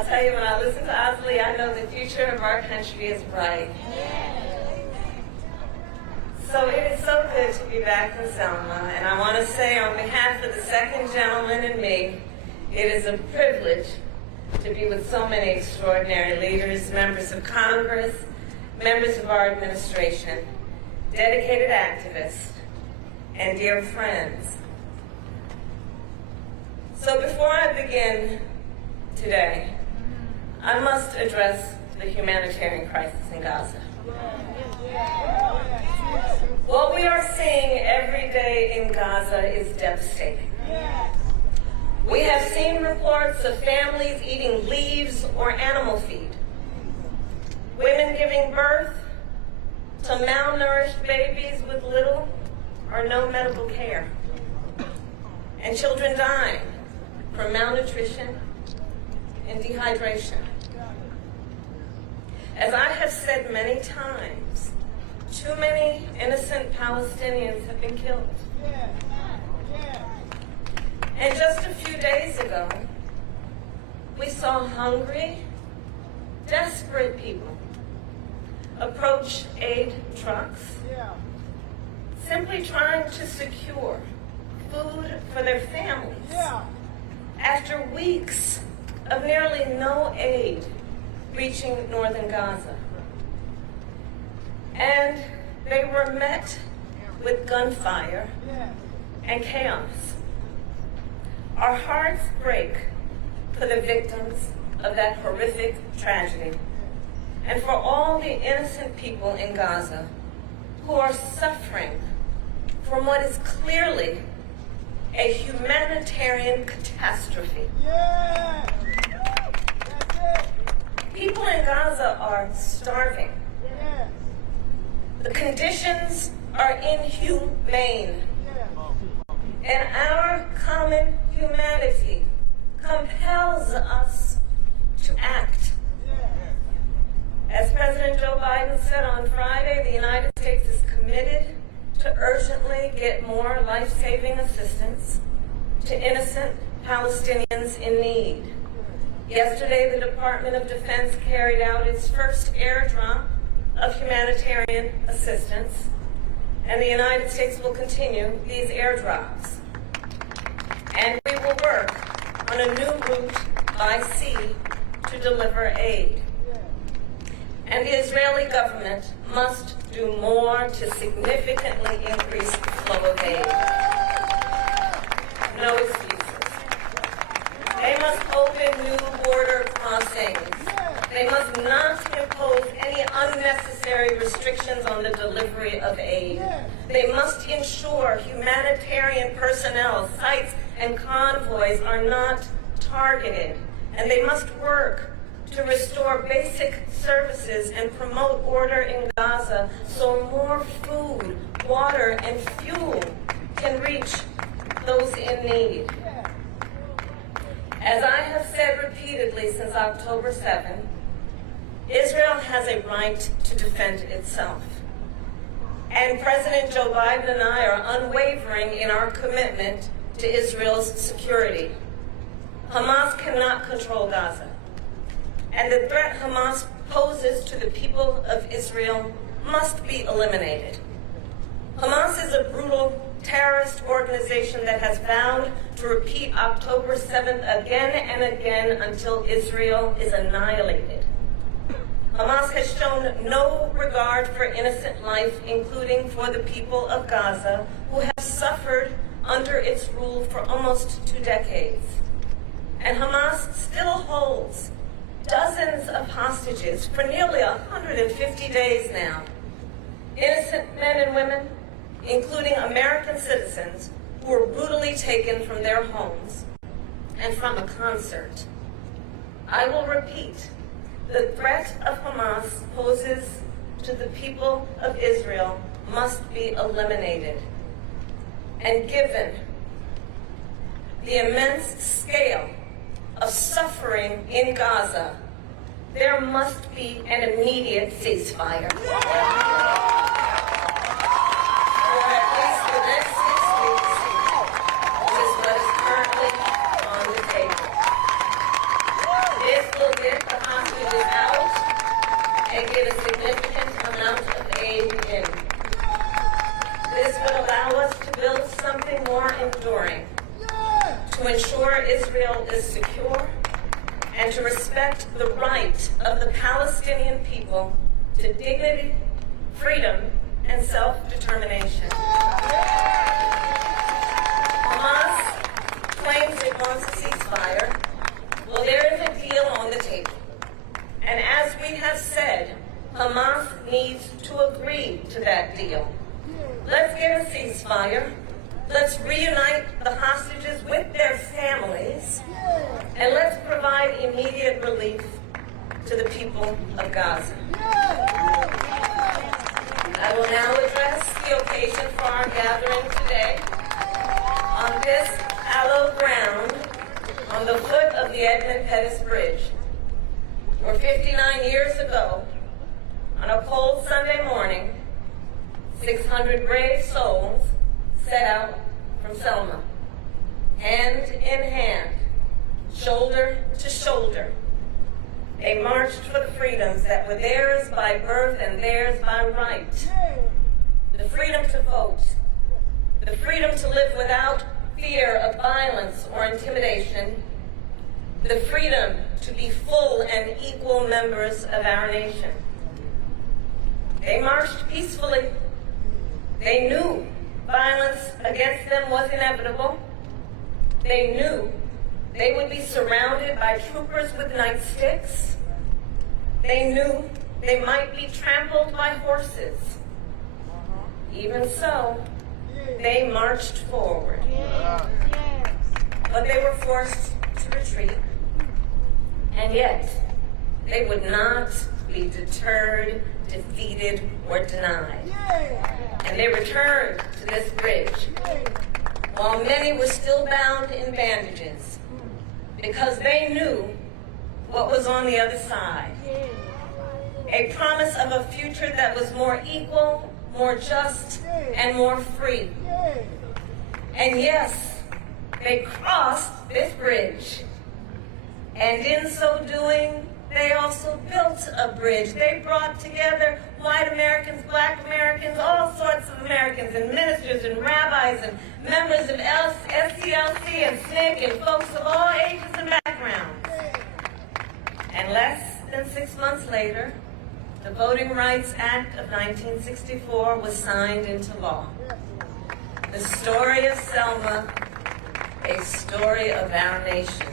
I'll tell you, when I listen to Osley, I know the future of our country is bright. So it is so good to be back in Selma, and I want to say on behalf of the second gentleman and me, it is a privilege to be with so many extraordinary leaders, members of Congress, members of our administration, dedicated activists, and dear friends. So before I begin today, I must address the humanitarian crisis in Gaza. What we are seeing every day in Gaza is devastating. We have seen reports of families eating leaves or animal feed, women giving birth to malnourished babies with little or no medical care, and children dying from malnutrition and dehydration. As I have said many times, too many innocent Palestinians have been killed. And just a few days ago, we saw hungry, desperate people approach aid trucks, simply trying to secure food for their families after weeks of nearly no aid reaching northern Gaza. And they were met with gunfire and chaos. Our hearts break for the victims of that horrific tragedy and for all the innocent people in Gaza who are suffering from what is clearly a humanitarian catastrophe. People in Gaza are starving. The conditions are inhumane. And our common humanity compels us to act. As President Joe Biden said on Friday, the United States is committed to urgently get more life-saving assistance to innocent Palestinians in need. Yesterday, the Department of Defense carried out its first airdrop of humanitarian assistance, and the United States will continue these airdrops. And we will work on a new route by sea to deliver aid. And the Israeli government must do more to significantly increase the flow of aid. No excuses. They must open new border crossings. They must not impose any unnecessary restrictions on the delivery of aid. They must ensure humanitarian personnel, sites, and convoys are not targeted. And they must work to restore basic services and promote order in Gaza so more food, water, and fuel can reach those in need. As I have said repeatedly since October 7, Israel has a right to defend itself. And President Joe Biden and I are unwavering in our commitment to Israel's security. Hamas cannot control Gaza. And the threat Hamas poses to the people of Israel must be eliminated. Hamas is a brutal terrorist organization that has vowed to repeat October 7th again and again until Israel is annihilated. Hamas has shown no regard for innocent life, including for the people of Gaza, who have suffered under its rule for almost 2 decades. And Hamas still holds dozens of hostages for nearly 150 days now. Innocent men and women, including American citizens, who were brutally taken from their homes and from a concert. I will repeat, the threat of Hamas poses to the people of Israel must be eliminated. And given the immense scale of suffering in Gaza, there must be an immediate ceasefire. For at least the next 6 weeks, which is what is currently on the table. This will stayed in. This would allow us to build something more enduring, to ensure Israel is secure, and to respect the right of the Palestinian people to dignity, freedom, and self-determination. Hamas claims it wants a ceasefire. Well, there is a deal on the table. And as we have said, Hamas needs to agree to that deal. Let's get a ceasefire. Let's reunite the hostages with their families. And let's provide immediate relief to the people of Gaza. I will now address the occasion for our gathering today on this hallowed ground on the foot of the Edmund Pettus Bridge, where 59 years ago, on a cold Sunday morning, 600 brave souls set out from Selma, hand in hand, shoulder to shoulder. They marched for the freedoms that were theirs by birth and theirs by right. The freedom to vote, the freedom to live without fear of violence or intimidation, the freedom to be full and equal members of our nation. They marched peacefully. They knew violence against them was inevitable. They knew they would be surrounded by troopers with nightsticks. They knew they might be trampled by horses. Even so, they marched forward. But they were forced to retreat. And yet, they would not be deterred, defeated, or denied. And they returned to this bridge while many were still bound in bandages, because they knew what was on the other side. A promise of a future that was more equal, more just, and more free. And yes, they crossed this bridge. And in so doing, they also built a bridge. They brought together white Americans, black Americans, all sorts of Americans, and ministers and rabbis and members of SCLC and SNCC and folks of all ages and backgrounds. And less than 6 months later, the Voting Rights Act of 1964 was signed into law. The story of Selma, a story of our nation.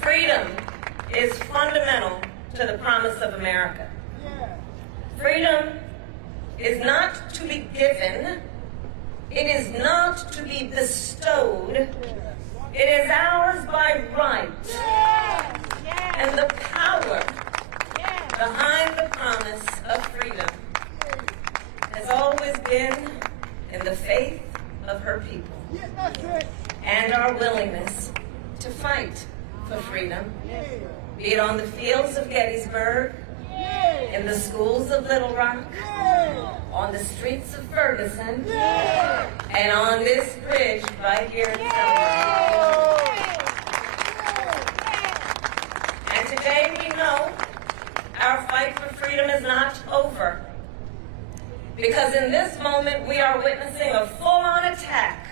Freedom is fundamental to the promise of America. Freedom is not to be given. It is not to be bestowed. It is ours by right. And the power behind the promise of freedom has always been in the faith of her people and our willingness to fight for freedom, be it on the fields of Gettysburg, in the schools of Little Rock, on the streets of Ferguson, and on this bridge right here in Selma. And today we know our fight for freedom is not over, because in this moment we are witnessing a full-on attack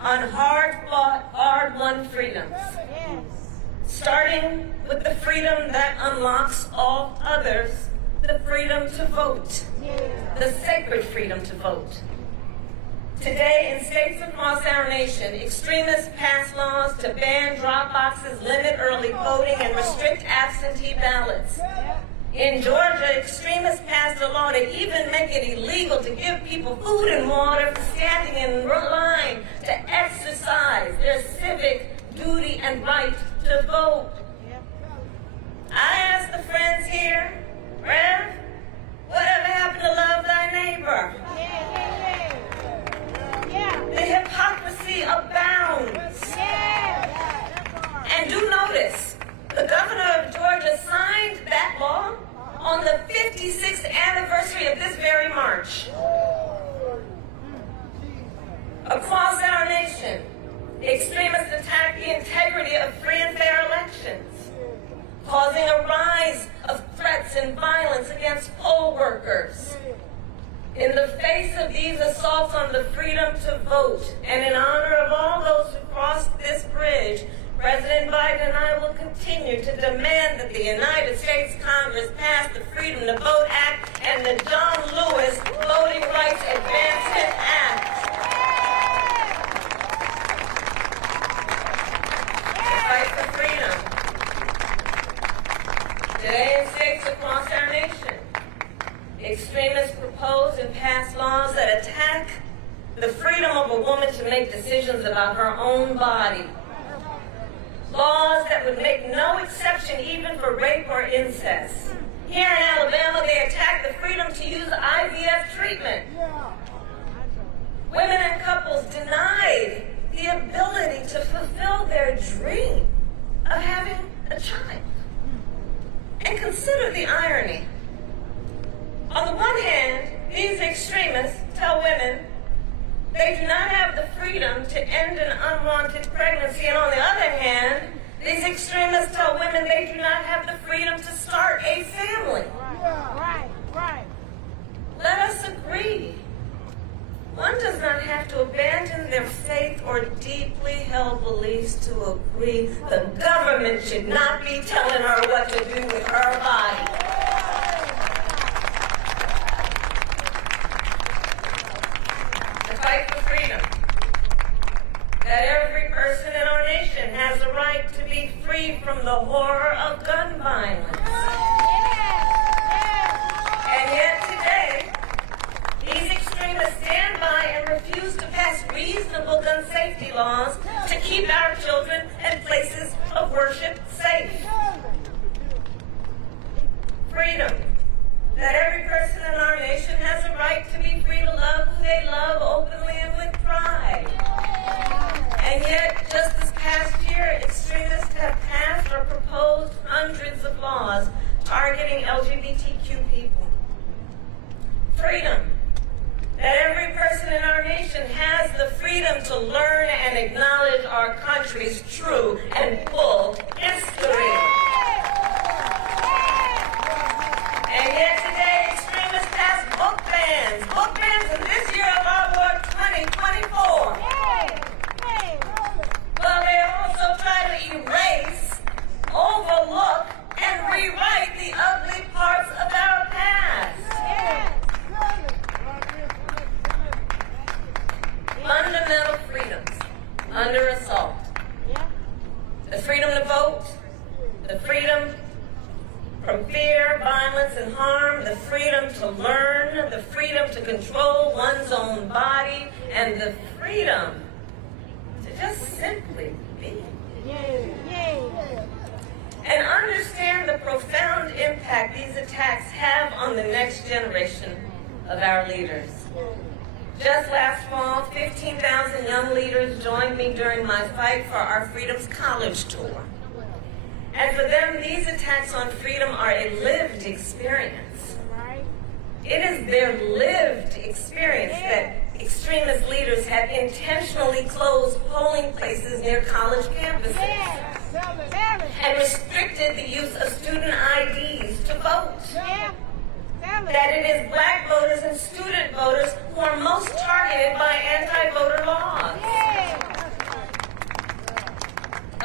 on hard-fought, hard-won freedoms. Starting with the freedom that unlocks all others, the freedom to vote, the sacred freedom to vote. Today, in states across our nation, extremists pass laws to ban drop boxes, limit early voting, and restrict absentee ballots. In Georgia, extremists passed a law to even make it illegal to give people food and water for standing in line to exercise their civic duty and right to vote. I ask the friends here, Rev, whatever happened to love thy neighbor? The hypocrisy abounds. And do notice, the governor of Georgia signed that law on the 56th anniversary of this very march. Across our nation, extremists attack the integrity of free and fair elections, causing a rise of threats and violence against In the face of these assaults on the freedom to vote, and in honor of all those who crossed this bridge, President Biden and I will continue to demand that the United States Congress pass the Freedom to Vote Act and the John Lewis Voting Rights Advancement Act. The fight for freedom. Today in states across our nation, extremists propose and pass laws that attack the freedom of a woman to make decisions about her own body. Laws that would make no exception even for rape or incest. Here in Alabama, they attack the freedom to use IVF treatment. Women and couples denied the ability to fulfill their dream of having a child. And consider the irony. On the one hand, these extremists tell women they do not have the freedom to end an unwanted pregnancy, and on the other hand, these extremists tell women they do not have the freedom to start a family. Right. Let us agree. One does not have to abandon their faith or deeply held beliefs to agree the government should not be telling her what to do with her body. Fight for freedom. That every person in our nation has a right to be free from the horror of gun violence. And yet today, these extremists stand by and refuse to pass reasonable gun safety laws to keep our children and places of worship safe. Freedom. That every person in our nation has a right to be free to love who they love openly and with pride. And yet, just this past year, extremists have passed or proposed hundreds of laws targeting LGBTQ people. Freedom. That every person in our nation has the freedom to learn and acknowledge our country's true and full history. And yet today, extremists pass book bans in this year of our Lord 2024. Well, they also try to erase, overlook, and rewrite the ugly parts of our past. Fundamental freedoms under assault. The freedom to vote, the freedom from fear, violence, and harm, the freedom to learn, the freedom to control one's own body, and the freedom to just simply be. And understand the profound impact these attacks have on the next generation of our leaders. Just last fall, 15,000 young leaders joined me during my Fight for Our Freedoms college tour. And for them, these attacks on freedom are a lived experience. It is their lived experience that extremist leaders have intentionally closed polling places near college campuses and restricted the use of student IDs to vote. That it is black voters and student voters who are most targeted by anti-voter laws.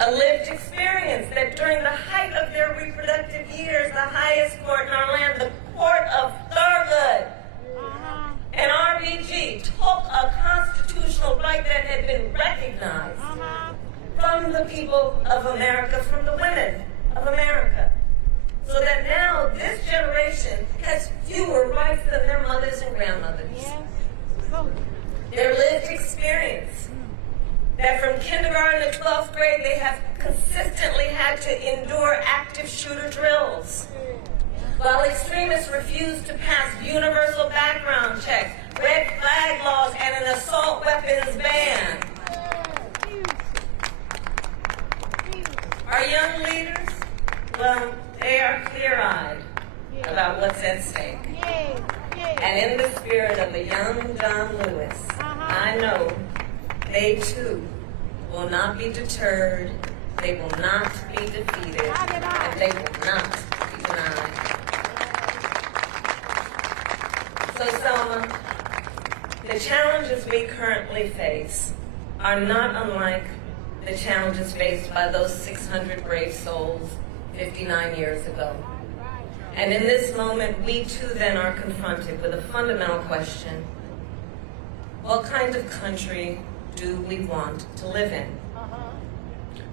A lived experience that during the height of their reproductive years, the highest court in our land, the Court of Thurgood, and RBG took a constitutional right that had been recognized from the people of America, from the women of America. So that now this generation has fewer rights than their mothers and grandmothers. Their lived experience that from kindergarten to 12th grade they have consistently had to endure active shooter drills. While extremists refuse to pass universal background checks, red flag laws, and an assault weapons ban. Our young leaders, well, they are clear-eyed about what's at stake. And in the spirit of the young John Lewis, I know they too will not be deterred, they will not be defeated, and they will not be denied. So Selma, The challenges we currently face are not unlike the challenges faced by those 600 brave souls 59 years ago. And in this moment, we too then are confronted with a fundamental question: what kind of country do we want to live in?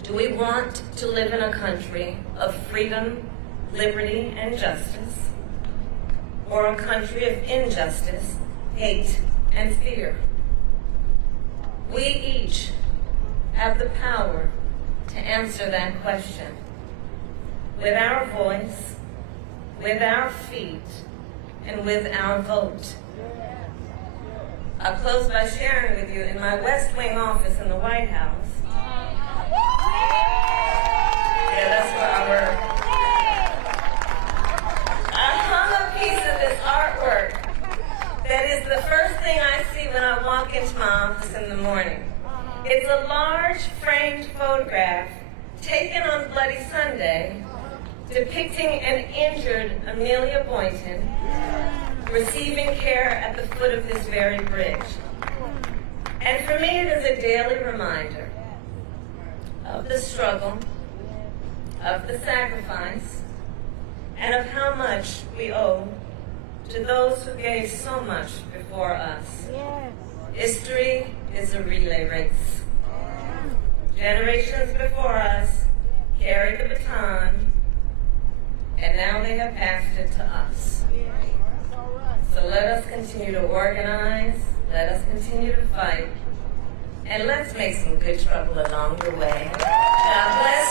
Do we want to live in a country of freedom, liberty, and justice, or a country of injustice, hate, and fear? We each have the power to answer that question with our voice, with our feet, and with our vote. I'll close by sharing with you, in my West Wing office in the White House, yeah, that's where I work, I hung a piece of this artwork that is the first thing I see when I walk into my office in the morning. It's a large framed photograph taken on Bloody Sunday depicting an injured Amelia Boynton receiving care at the foot of this very bridge. And for me, it is a daily reminder of the struggle, of the sacrifice, and of how much we owe to those who gave so much before us. Yes. History is a relay race. Generations before us carried the baton, and now they have passed it to us. So let us continue to organize, let us continue to fight, and let's make some good trouble along the way. God bless